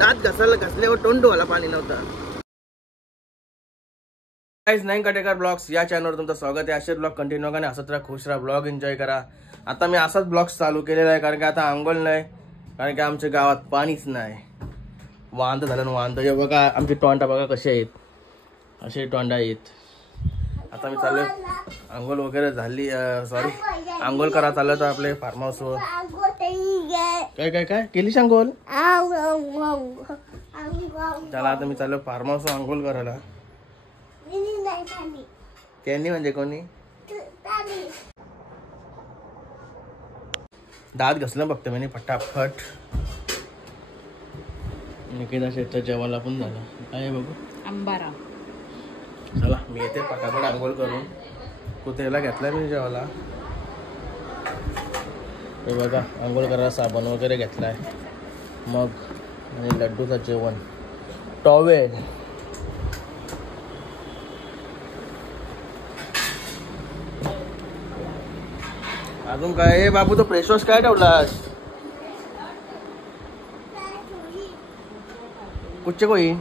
दात घसल्यावर तोंड धुवायला पाणी नव्हतं. गाइस, नईन काटेकर ब्लॉग्स या चॅनलवर तुमचं स्वागत आहे. असे ब्लॉग कंटिन्यू करा, हसत राहा, खुश राहा, ब्लॉग एन्जॉय करा. आता मी असाच ब्लॉग्स चालू केलेला आहे कारण की आता अंघोळ नाही, कारण की आमच्या गावात पाणीच नाही. वांद झालं ना वांद. हे बघा आमची टोंडा बघा कसे आहेत, असे टोंडा आहेत. आता मी चालू अंघोळ वगैरे झाली, सॉरी अंघोळ करा चाललं तर आपले फार्म हाऊसवर. काय काय काय केली अंघोळ? चला आता मी चाललो फार्म हाऊसवर अंघोळ करायला. त्यांनी म्हणजे कोणी दात घसलं बघतो मी फटाफट. निकिता शेठच्या जेवायला पण झालं. काय बघू अंबारा. चला मी येते फटाफट अंघोळ करून. कुत्र्याला घेतलाय मी जेवायला. हे बघा अंघोळ करायला साबण वगैरे घेतलाय, मग आणि लड्डूचं जेवण, टॉवेल. अजून काय बाबू तो फेस वॉश काय ठेवलास? कुठचे कोई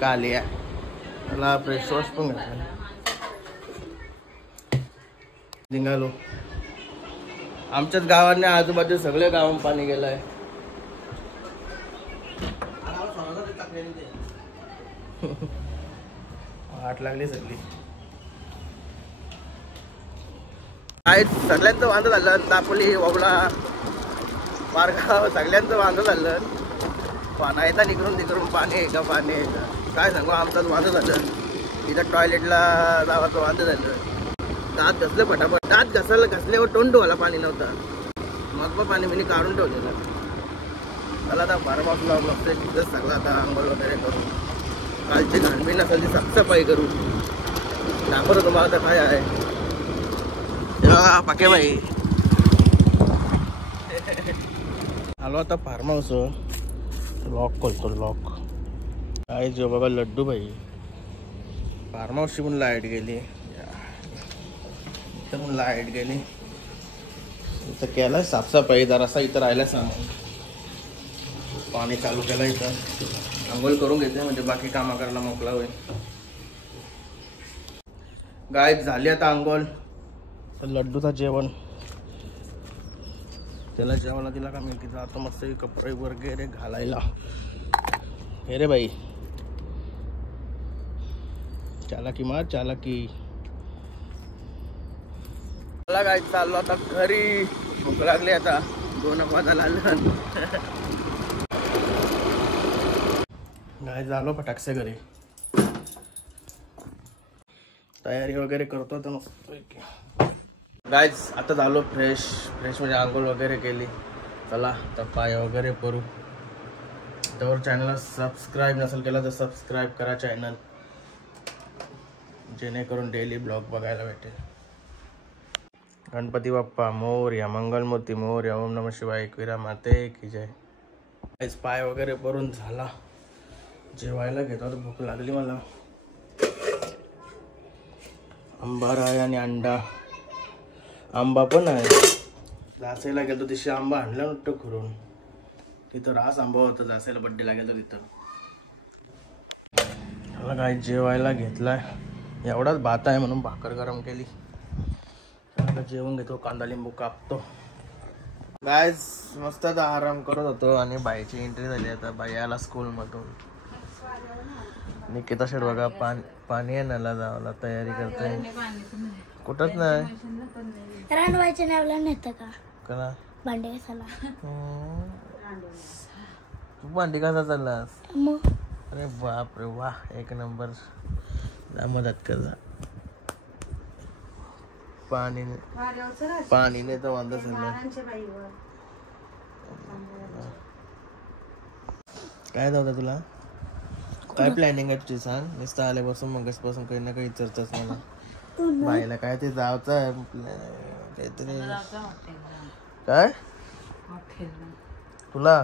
कालिया मला फेस वॉश पण घातला. निघालो. आमच्याच गावाने आजूबाजू सगळे गावात पाणी गेलंय. वाट लागली सगळी. काय सगळ्यांचं वांद झालं. दापोली, ओबळा, पारगाव सगळ्यांचं वांद झालं. पाण्याचा निघरून पाणी आहे का पाणी आहे का काय सांगू. आमचाच वांद झालं. इथं टॉयलेटला जावाचं वांद झालं. दात घसलं फटाफट. दात घसल्यावर तोंड धुवायला पाणी नव्हतं. मग पाणी मी काढून ठेवलेलं. मला आता फार्म हाऊसला बघतोय तिथंच सगळं आता आंघोळ वगैरे करून कालची घाणबीण असेल ती साफसफाई करू. दाखवतो तुम्हाला आता काय आहे. पाके बाई आलो आता फार्म हाऊस. लॉक करतो लॉक. काय जो बघा लड्डू बाई. फार्म हाऊसची पण लाईट गेली. इथं पण लाईट गेली. इथं केलाय साफसफाई जरासा. इथं राहिला सामान. पाणी चालू केलं. इथं आंघोळ करून घेते म्हणजे बाकी कामं करायला मोकळा होईल. गायब झाली आता आंघोळ. लड्डूचं जेवण त्याला जेवायला दिला का मी तिथं आता मस्त कपडे वगैरे घालायला. हे रे बाई चालाकी मार चालाकी. मला काय चाललो आता घरी. भूक लागली आता. 2 वाजायला आलं. काय झालो फटाकसे घरी. तयारी वगैरे करतो तर मस्त. गाईज आता झालो फ्रेश म्हणजे आंघोळ वगैरे केली. चला तर पाय वगैरे करू. तर चॅनलला सबस्क्राईब नसेल केला तर सबस्क्राईब करा चॅनल, जेणेकरून डेली ब्लॉग बघायला भेटेल. गणपती बाप्पा मोरया, मंगलमूर्ती मोरया, ओम नमः शिवाय, एकविरा माते की जय. गाईज पाय वगैरे करून झाला. जेवायला घेतो तर भूक लागली मला. अंबारा आहे आणि अंडा. आंबा पण आहे. जासेला गेलो तिथे आंबा आणला नव्हतं करून. तिथं रास आंबा होता. जासेला बड्डेला गेलो तिथं. मला काय जेवायला घेतलाय. एवढाच भात आहे म्हणून भाकर गरम केली. आता जेवण घेतो. कांदा लिंबू कापतो. गायज मस्त आता आराम करत होतो आणि बाईची एंट्री झाली. आता बाई आला स्कूलमधून. निकिता शेठ बघा पाणी आणायला जायला तयारी करते. कुठंच नाही. रानवायच्या नावला नेतं का कला भांडे घासायला. तू भांडी घासा चाललास. अरे बाप रे वा, एक नंबर. मदत कर. पाणीने तर वांदा चालला. काय जाऊ तुला काय प्लॅनिंग आहे तुझी सांग. नुसतं आल्यापासून मगपासून काही ना काही चर्चाच मला. बाईला काय ते जायचं आहे काहीतरी. काय तुला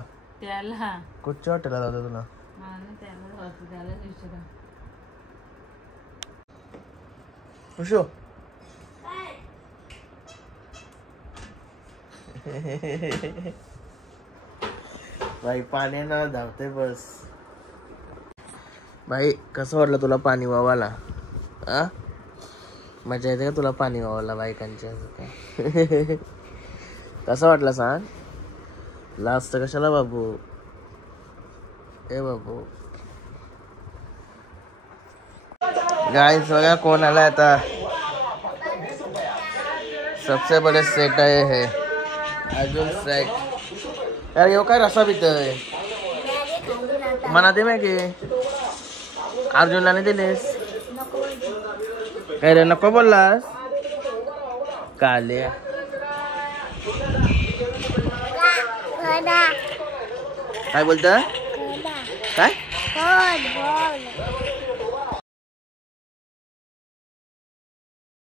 कुठच्या हॉटेलला जातं तुला? खुशो भाई पाण्यानं धावते बस. भाई कसं वाटलं तुला पाणी वावाला? आ मजा येते का तुला पाणी वावाला बायकांच्या? कसं वाटलं सांग? लास्ट कशाला बाबू? ए बाबू गाइस बघा कोण आला आता. सबसे बड़े सेट आहे अर्जुन सेट. यार येऊ काय रसा पितय मना दे मॅगी. अर्जुनला नाही दिलेस काय रे? नको बोललास काले. काय बोलत? काय